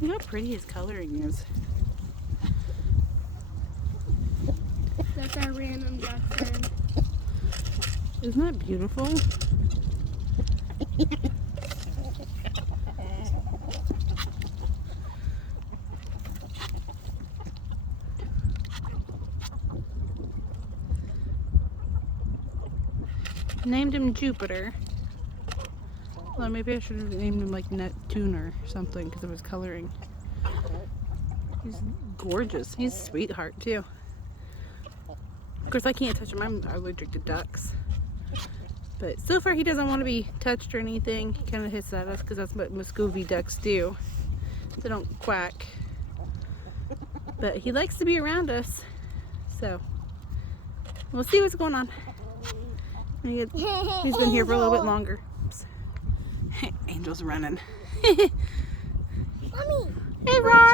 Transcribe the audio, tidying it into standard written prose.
Look how pretty his coloring is. That's our random duck friend. Isn't that beautiful? Named him Jupiter. Well, maybe I should have named him like Neptune or something because of his coloring. He's gorgeous. He's a sweetheart too. Of course, I can't touch him. I'm allergic to ducks. But so far, he doesn't want to be touched or anything. He kind of hits at us because that's what Muscovy ducks do. They don't quack. But he likes to be around us. So we'll see what's going on. He's been here for a little bit longer. Angel's running. Mommy. Hey, Ron.